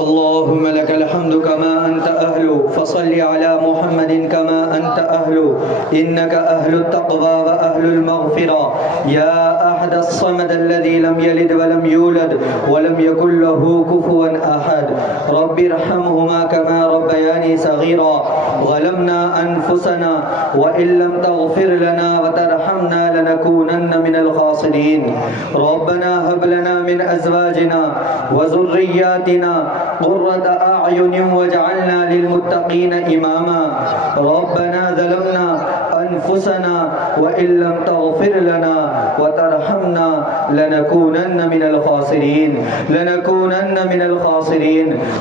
اللهم لك الحمد كما أنت أهل، فصل على محمد كما أنت أهل، إنك أهل التقوى وأهل المغفرة. يا أحد الصمد الذي لم يلد ولم يولد ولم يكن له كفوا أحد، رب ارحمهما كما ربياني صغيرا. ظلمنا أنفسنا وإن لم تغفر لنا وترحمنا لنكونن من الخاسرين. ربنا هب لنا من أزواجنا وذرياتنا قرة أعين واجعلنا للمتقين إماما. ربنا ظلمنا أنفسنا وإن لم تغفر لنا وترحمنا لنكونن من الخاسرين.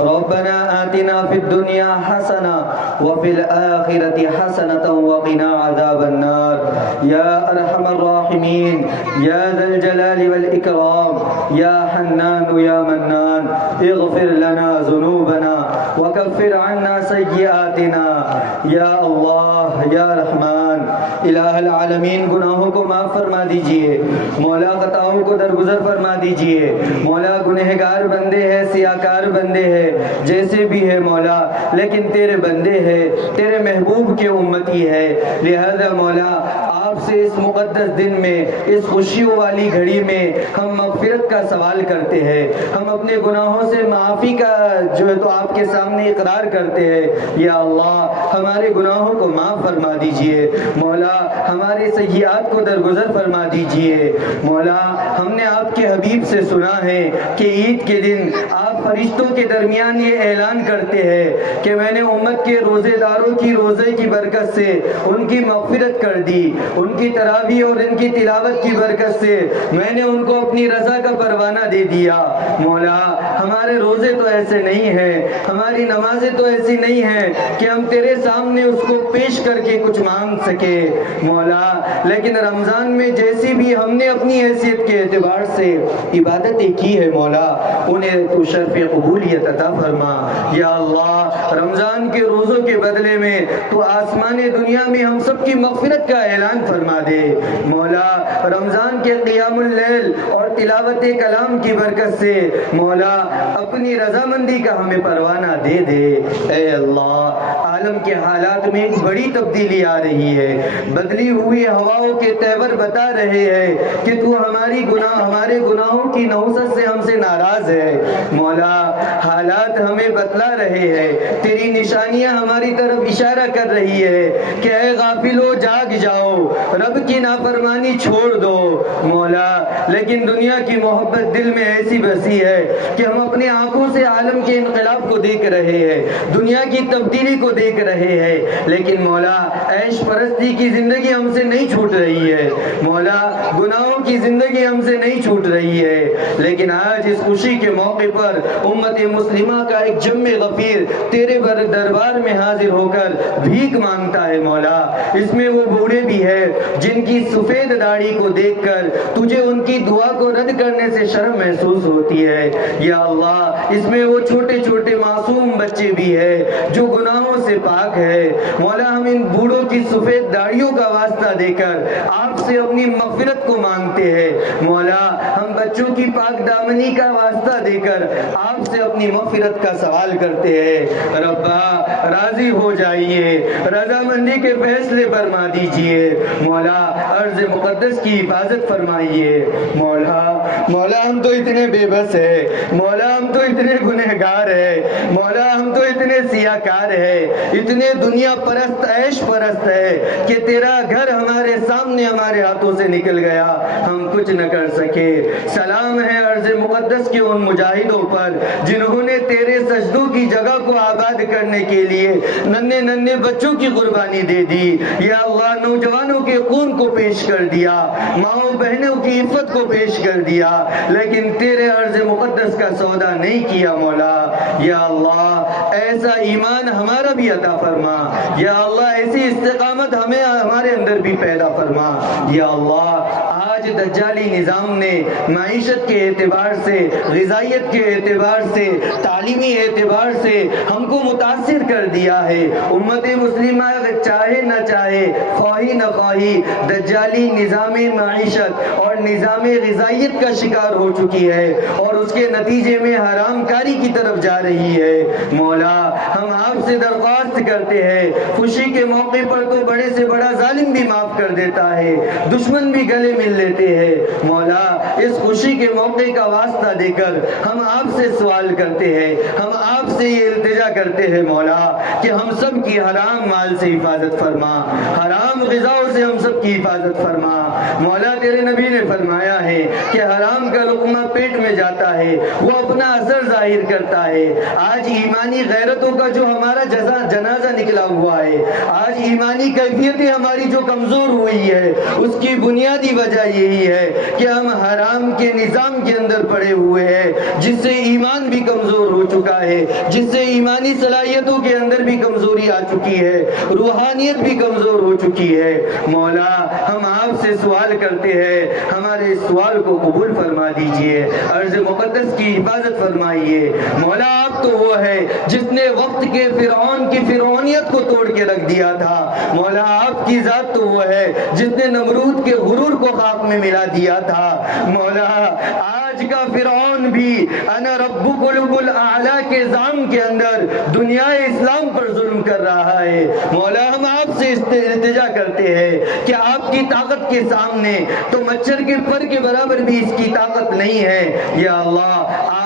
ربنا آتنا في الدنيا حسنة وفي الآخرة حسنة وقنا عذاب النار. يا أرحم الراحمين، يا ذا الجلال والإكرام، يا حنان يا منان، اغفر لنا ذنوبنا وكفر عنا سیئاتنا. یا اللہ یا رحمان، الہ العالمین، گناہوں کو معاف فرما دیجئے، مولا خطاؤں کو درگزر فرما دیجئے. مولا گنہگار بندے ہیں، سیاکار بندے ہیں، جیسے بھی ہے مولا، لیکن تیرے بندے ہیں، تیرے محبوب کے امتی ہے. لہذا مولا آپ سے اس مقدس دن میں، اس خوشیوں والی گھڑی میں ہم مغفرت کا سوال کرتے ہیں. ہم اپنے گناہوں سے معافی کا جو ہے تو آپ کے سامنے اقرار کرتے ہیں. یا اللہ ہمارے گناہوں کو معاف فرما دیجئے. مولا ہمارے سیئات کو درگزر فرما دیجئے. مولا ہم نے آپ کے حبیب سے سنا ہے کہ عید کے دن آپ فرشتوں کے درمیان یہ اعلان کرتے ہیں کہ میں نے امت کے روزے داروں کی روزے کی برکت سے ان کی مغفرت کر دی، ان کی تراویح اور ان کی تلاوت کی برکت سے میں نے ان کو اپنی رضا کا پروانہ دے دیا. مولا ہمارے روزے تو ایسے نہیں ہیں، ہماری نمازیں تو ایسی نہیں ہیں کہ ہم تیرے سامنے اس کو پیش کر کے کچھ مانگ سکے مولا، لیکن رمضان میں جیسی بھی ہم نے اپنی حیثیت کے اعتبار سے عبادتیں کی ہے مولا، انہیں تو شرف قبولیت عطا فرما. یا اللہ رمضان کے روزوں کے بدلے میں تو آسمان دنیا میں ہم سب کی مغفرت کا اعلان فرما دے. مولا رمضان کے قیام اللیل اور تلاوت کلام کی برکت سے مولا اپنی رضامندی کا ہمیں پروانہ دے دے. اے اللہ عالم کے حالات میں ایک بڑی تبدیلی آ رہی ہے، بدلی ہوئی ہواؤں کے تیور بتا رہے ہیں کہ تو ہمارے گناہوں کی نحوست سے ہم سے ناراض ہے. مولا حالات ہمیں بتلا رہے ہیں، تیری نشانیاں ہماری طرف اشارہ کر رہی ہے کہ اے غافلو جاگ جاؤ، رب کی نافرمانی چھوڑ دو. مولا لیکن دنیا کی محبت دل میں ایسی بسی ہے کہ ہم اپنی آنکھوں سے عالم کے انقلاب کو دیکھ رہے ہیں، دنیا کی تبدیلی کو دیکھ رہے ہیں، لیکن مولا عیش پرستی کی زندگی ہم سے نہیں چھوٹ رہی ہے. مولا گناہوں کی زندگی ہم سے نہیں چھوٹ رہی ہے. لیکن آج اس خوشی کے موقع پر امت مسلمہ کا ایک جم غفیر تیرے دربار میں حاضر ہو کر بھیک مانگتا ہے. مولا اس میں وہ بوڑھے بھی ہیں جن کی سفید داڑھی کو دیکھ کر تجھے ان کی دعا کو رد کرنے سے شرم محسوس ہوتی ہے. یا اللہ اس میں وہ چھوٹے چھوٹے معصوم بچے بھی ہیں جو گناہوں سے پاک ہے. مولا ہم ان بوڑھوں کی سفید داڑھیوں کا واسطہ دے کر آپ سے اپنی مغفرت کو مانگتے ہیں. مولا ہم بچوں کی پاک دامنی کا واسطہ دے کر آپ سے اپنی مغفرت کا سوال کرتے ہیں. ربا راضی ہو جائیے، رضامندی کے فیصلے فرما دیجئے. مولا عرض مقدس کی حفاظت فرمائیے. مولا ہم تو اتنے بے بس ہیں، مولا ہم تو اتنے گنہگار ہیں، مولا ہم تو اتنے سیاکار ہیں، اتنے دنیا پرست عیش پرست ہے کہ تیرا گھر ہمارے سامنے ہمارے ہاتھوں سے نکل گیا، ہم کچھ نہ کر سکے. سلام ہے عرض مقدس کے ان مجاہدوں پر جنہوں نے تیرے سجدوں کی جگہ کو آباد کرنے کے لیے ننھے ننھے بچوں کی قربانی دے دی. یا اللہ نوجوانوں کے خون کو پیش کر دیا، ماؤں بہنوں کی عفت کو پیش کر دیا، لیکن تیرے عرض مقدس کا سودا نہیں کیا. مولا یا اللہ ایسا ایمان ہمارا بھی عطا فرما. یا اللہ ایسی استقامت ہمارے اندر بھی پیدا فرما. یا اللہ آج آج دجالی نظام نے معیشت کے اعتبار سے، غذائیت کے اعتبار سے، تعلیمی اعتبار سے ہم کو متاثر کر دیا ہے۔ امت مسلمہ چاہے نہ چاہے، خواہی نہ خواہی، دجالی نظام معیشت اور نظام غذائیت کا شکار ہو چکی ہے اور اس کے نتیجے میں حرام کاری کی طرف جا رہی ہے۔ مولا ہم آپ سے درخواست کرتے ہیں، خوشی کے موقع پر تو بڑے سے بڑا ظالم بھی معاف کر دیتا ہے، دشمن بھی گلے مل لیتے ہیں۔ مولا اس خوشی کے موقع کا واسطہ دے کر ہم آپ سے سوال کرتے ہیں، ہم آپ سے یہ التجا کرتے ہیں مولا کہ ہم سب کی حرام مال سے حفاظت فرما، حرام غذاؤں سے ہم سب کی حفاظت فرما۔ مولا تیرے نبی نے فرمایا ہے کہ حرام کا لقمہ پیٹ میں جاتا ہے، وہ اپنا اثر ظاہر کرتا ہے۔ آج ایمانی غیرتوں کا جو ہمارا جنازہ نکلا ہوا ہے، آج ایمانی کیفیتیں ہماری جو کمزور ہوئی ہے، اس کی بنیادی وجہ یہی ہے کہ ہم حرام کے نظام کے اندر پڑے ہوئے ہیں، جس سے ایمان بھی کمزور ہو چکا ہے، جس سے ایمانی صلاحیتوں کے اندر بھی کمزوری آ چکی ہے، روحانیت بھی کمزور ہو چکی ہے۔ مولا ہم آپ سے سوال کرتے ہیں، ہمارے اس سوال کو قبول فرما دیجئے، عرض مقدس کی حفاظت فرمائیے۔ مولا آپ تو وہ ہے جس نے وقت کے فرعون کی فرعونیت کو توڑ کے رکھ دیا تھا۔ مولا آپ کی ذات تو وہ ہے جس نے نمرود کے غرور کو خاک میں ملا دیا تھا۔ مولا آج کا فرعون بھی انا ربکم الاعلی کے زام کے اندر دنیا اسلام پر ظلم کر رہا ہے۔ مولا ہم آپ سے التجا کرتے ہیں کہ آپ کی طاقت کے سامنے تو مچھر کے پر کے برابر بھی اس کی طاقت نہیں ہے۔ یا اللہ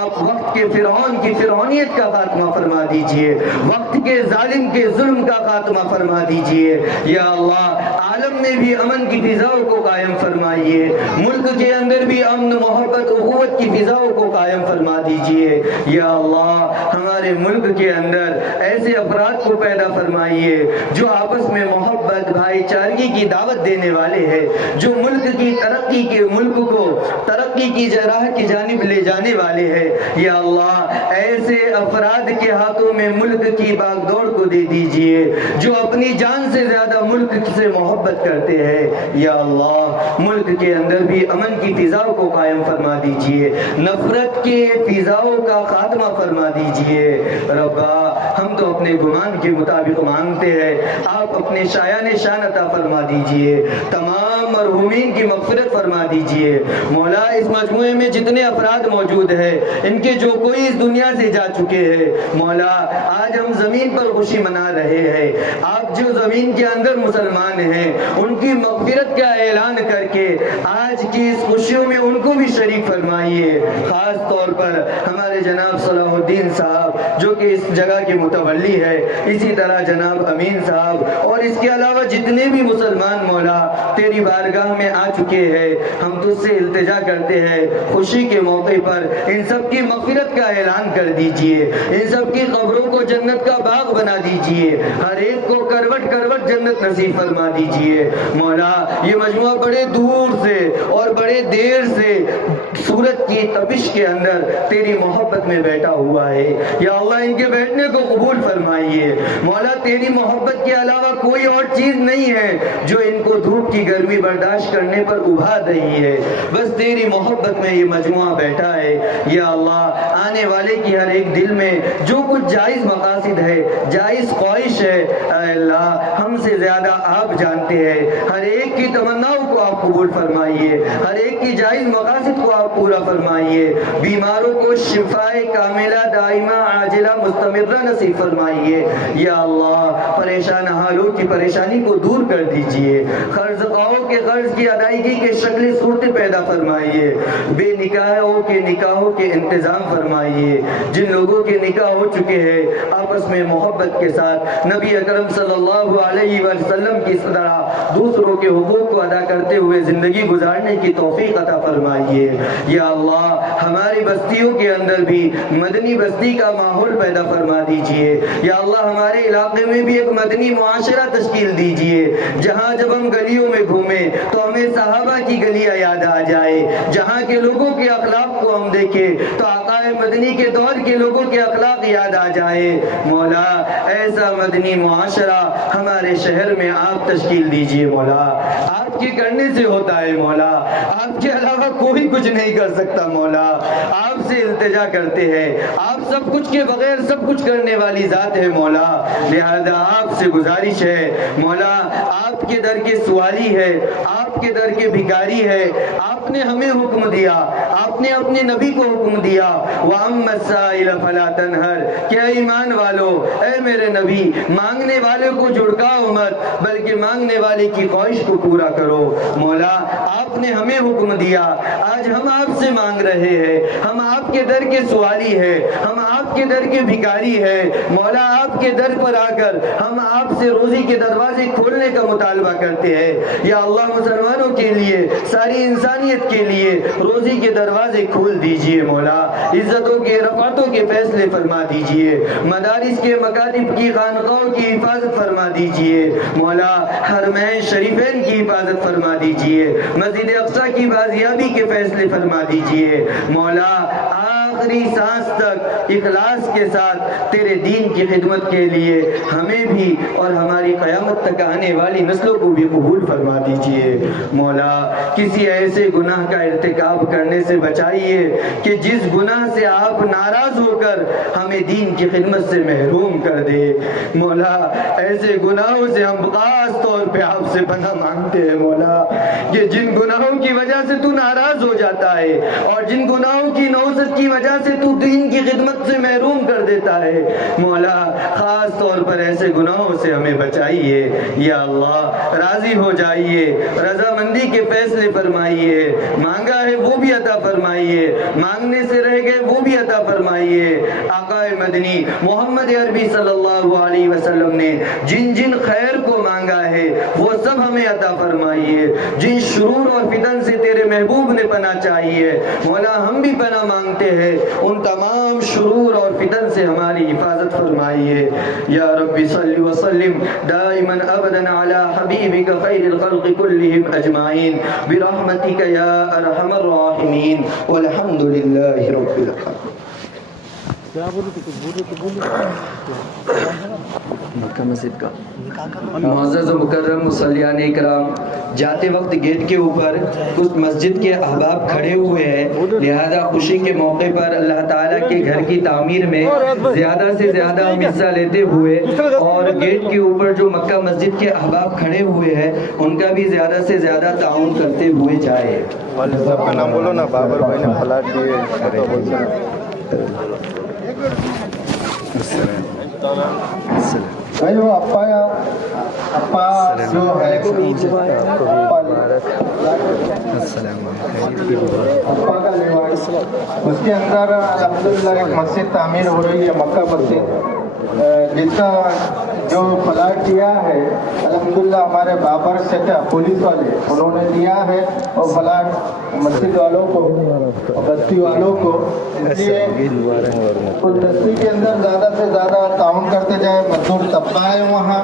آپ وقت کے فرعون کی فرعونیت کا خاتمہ فرما دیجئے، وقت کے ظالم کے ظلم کا خاتمہ فرما دیجئے۔ یا اللہ عالم میں بھی امن کی فضاؤں کو قائم فرمائیے، ملک کے اندر بھی امن، محبت، اخوت کی فضاؤں کو قائم فرما دیجئے۔ یا اللہ ہمارے ملک کے اندر ایسے افراد کو پیدا فرمائیے جو آپس میں محبت، بھائی چارگی کی دعوت دینے والے ہیں، جو ملک کی ترقی کے، ملک کو ترقی کی راہ کی جانب لے جانے والے ہیں۔ یا اللہ ایسے افراد کے ہاتھوں میں ملک کی باغ دوڑ کو دے دیجئے جو اپنی جان سے زیادہ ملک سے محبت کرتے ہیں۔ یا اللہ ملک کے اندر بھی امن کی فضاؤں کو قائم فرما دیجئے، نفرت کے فضاؤں کا خاتمہ فرما دیجئے۔ ربا ہم تو اپنے گمان کے مطابق مانگتے ہیں، آپ اپنے شایان شان عطا فرما دیجئے، تمام مرحومین کی مغفرت فرما دیجئے۔ مولا اس مجموعے میں جتنے افراد موجود ہیں، ان کے جو کوئی اس دنیا سے جا چکے ہیں، مولا آج ہم زمین پر خوشی منا رہے ہیں، آپ جو زمین کے اندر مسلمان ہیں ان کی مغفرت کا اعلان کر کے آج کی اس خوشیوں میں ان کو بھی شریک فرمائیے۔ خاص طور پر ہمارے جناب صلاح الدین صاحب جو کہ اس جگہ کے متولی ہے، اسی طرح جناب امین صاحب اور اس کے علاوہ جتنے بھی مسلمان مولا تیری بارگاہ میں آ چکے ہیں، ہم تجھ سے التجا کرتے ہیں خوشی کے موقع پر ان سب کی مغفرت کا اعلان کر دیجئے، ان سب کی قبروں کو جنت کا باغ بنا دیجئے، ہر ایک کو کروٹ کروٹ جنت نصیب فرما دیجئے۔ مولا یہ مجموعہ بڑے دور سے اور بڑے دیر سے سورج کی تپش کے اندر تیری محبت میں بیٹھا ہوا ہے، یا اللہ ان کے بیٹھنے کو قبول فرمائیے۔ مولا تیری محبت کے علاوہ کوئی اور چیز نہیں ہے جو ان کو دھوپ کی گرمی برداشت کرنے پر ابھار رہی ہے، بس تیری محبت میں یہ مجموعہ بیٹھا ہے۔ یا اللہ آنے والے کی ہر ایک دل میں جو کچھ جائز مقاصد ہے، جائز خواہش ہے، اے اللہ ہم سے زیادہ آپ جانتے ہیں، ہر ایک کی تمناؤں کو آپ قبول فرمائیے، ہر ایک کی جائز مقاصد کو آپ پورا فرمائیے، بیماروں کو شفاء کاملہ دائمہ عاجلہ مستمرہ نصیب فرمائیے۔ یا اللہ پریشان حالوں کی پریشانی کو دور کر دیجئے، قرض خواہوں کے قرض کی ادائیگی کے شکل صورتیں پیدا فرمائیے، بے نکاحوں کے نکاحوں کے انتظام فرمائیے، جن لوگوں کے نکاح ہو چکے ہیں آپس میں محبت کے ساتھ نبی اکرم صلی اللہ علیہ وسلم کی طرح دوسروں کے حقوق کو ادا کرتے ہوئے زندگی گزارنے کی توفیق عطا فرمائیے۔ یا اللہ ہماری بستیوں کے اندر بھی مدنی بستی کا ماحول پیدا فرما دیجئے۔ یا اللہ ہمارے علاقے میں بھی ایک مدنی معاشرہ تشکیل دیجئے، جہاں جب ہم گلیوں میں گھومیں تو ہمیں صحابہ کی گلیاں یاد آ جائے، جہاں کے لوگوں کے اخلاق کو ہم دیکھیں تو آقا مدنی کے دور کے لوگوں کے اخلاق یاد آ جائے۔ مولا ایسا مدنی معاشرہ ہمارے شہر میں آپ تشکیل دیجئے۔ مولا آپ آپ کے کرنے سے ہوتا ہے مولا، آپ کے علاوہ کوئی کچھ نہیں کر سکتا مولا، آپ سے التجا کرتے ہیں، آپ سب کچھ کے بغیر سب کچھ کرنے والی ذات ہے مولا، لہذا آپ سے گزارش ہے مولا، آپ کے در کے سوالی ہے، آپ کے در کے بھکاری ہے، آپ نے ہمیں حکم دیا، آپ نے اپنے نبی کو حکم دیا، وَأَمَّا السَّائِلَ فَلَا تَنْهَرْ، کہ ایمان والو، اے میرے نبی، مانگنے والے کو جھڑکاؤ مت بلکہ مانگنے والے کی خواہش کو پورا کرو مولا، آپ نے ہمیں حکم دیا، آج ہم آپ سے مانگ رہے ہیں، ہم آپ کے در کے سوالی ہے، ہم آپ کے در کے بھکاری ہے مولا، آپ کے در پر آ کر ہم آپ سے روزی کے دروازے کھولنے کا مطالبہ کرتے ہیں، یا اللہ مسلمانوں کے لیے، ساری انسانیت کے لیے روزی کے دروازے کھول دیجئے مولا، عزتوں کے رفعتوں کے فیصلے فرما دیجئے، مدارس کے مکاتب کی خانقاہوں کی حفاظت فرما دیجئے مولا، حرمین شریفین کی حفاظت فرما دیجئے، مسجد اقصی کی بازیابی کے فیصلے فرما دیجئے مولا، آخری سانس تک اخلاص کے ساتھ تیرے دین کی خدمت کے لیے ہمیں بھی اور ہماری قیامت تک آنے والی نسلوں کو بھی قبول فرما دیجئے مولا، کسی ایسے گناہ کا ارتکاب کرنے سے بچائیے کہ جس گناہ سے آپ ناراض ہو کر ہمیں دین کی خدمت سے محروم کر دے مولا، ایسے گناہوں سے ہم خاص طور پہ آپ سے پناہ مانگتے ہیں مولا، کہ جن گناہوں کی وجہ سے تو ناراض ہو جاتا ہے اور جن گناہوں کی نوست کی وجہ سے تو دین کی خدمت سے محروم کر دیتا ہے مولا، خاص طور پر ایسے گناہوں سے ہمیں بچائیے یا اللہ، راضی ہو جائیے، رضامندی کے فیصلے فرمائیے، مانگا ہے وہ بھی عطا فرمائیے، مانگنے سے رہ گئے وہ بھی عطا فرمائیے، آقا مدنی محمد عربی صلی اللہ علیہ وسلم نے جن جن خیر کو مانگا ہے وہ سب ہمیں عطا فرمائیے، جن شرور اور فتن سے تیرے محبوب نے پناہ چاہیے مولا ہم بھی پناہ مانگتے ہیں، ان تمام شرور اور فتن سے ہماری حفاظت فرمائیے، یا رب صلی وسلم دائما ابدا علی حبیبک خیر الخلق کلہم اجمعین برحمتک یا ارحم الراحمین والحمد للہ رب العالمین۔ مکہ مسجد کا معزز و مکرم مصلیان اکرام، جاتے وقت گیٹ کے اوپر کچھ مسجد کے احباب کھڑے ہوئے ہیں، لہذا خوشی کے موقع پر اللہ تعالیٰ کے گھر کی تعمیر میں زیادہ سے زیادہ ہم حصہ لیتے ہوئے اور گیٹ کے اوپر جو مکہ مسجد کے احباب کھڑے ہوئے ہیں ان کا بھی زیادہ سے زیادہ تعاون کرتے ہوئے جائے۔ والد صاحب کا نام بولو نا، بابر بھائی نے پلاٹ دیے۔ بھائی وہ اپا جو ہے اپا کا لیوا، اس کے اندر الحمدللہ ایک مسجد تعمیر ہو رہی ہے، مکہ مسجد، جس کا جو پلاٹ دیا ہے الحمدللہ ہمارے بابر سے پولیس والے انہوں نے دیا ہے، اور پلاٹ مسجد والوں کو، بستی والوں کو، اس لیے اس بستی کے اندر زیادہ سے زیادہ تعاون کرتے جائے، مزدور طبقہ ہے وہاں۔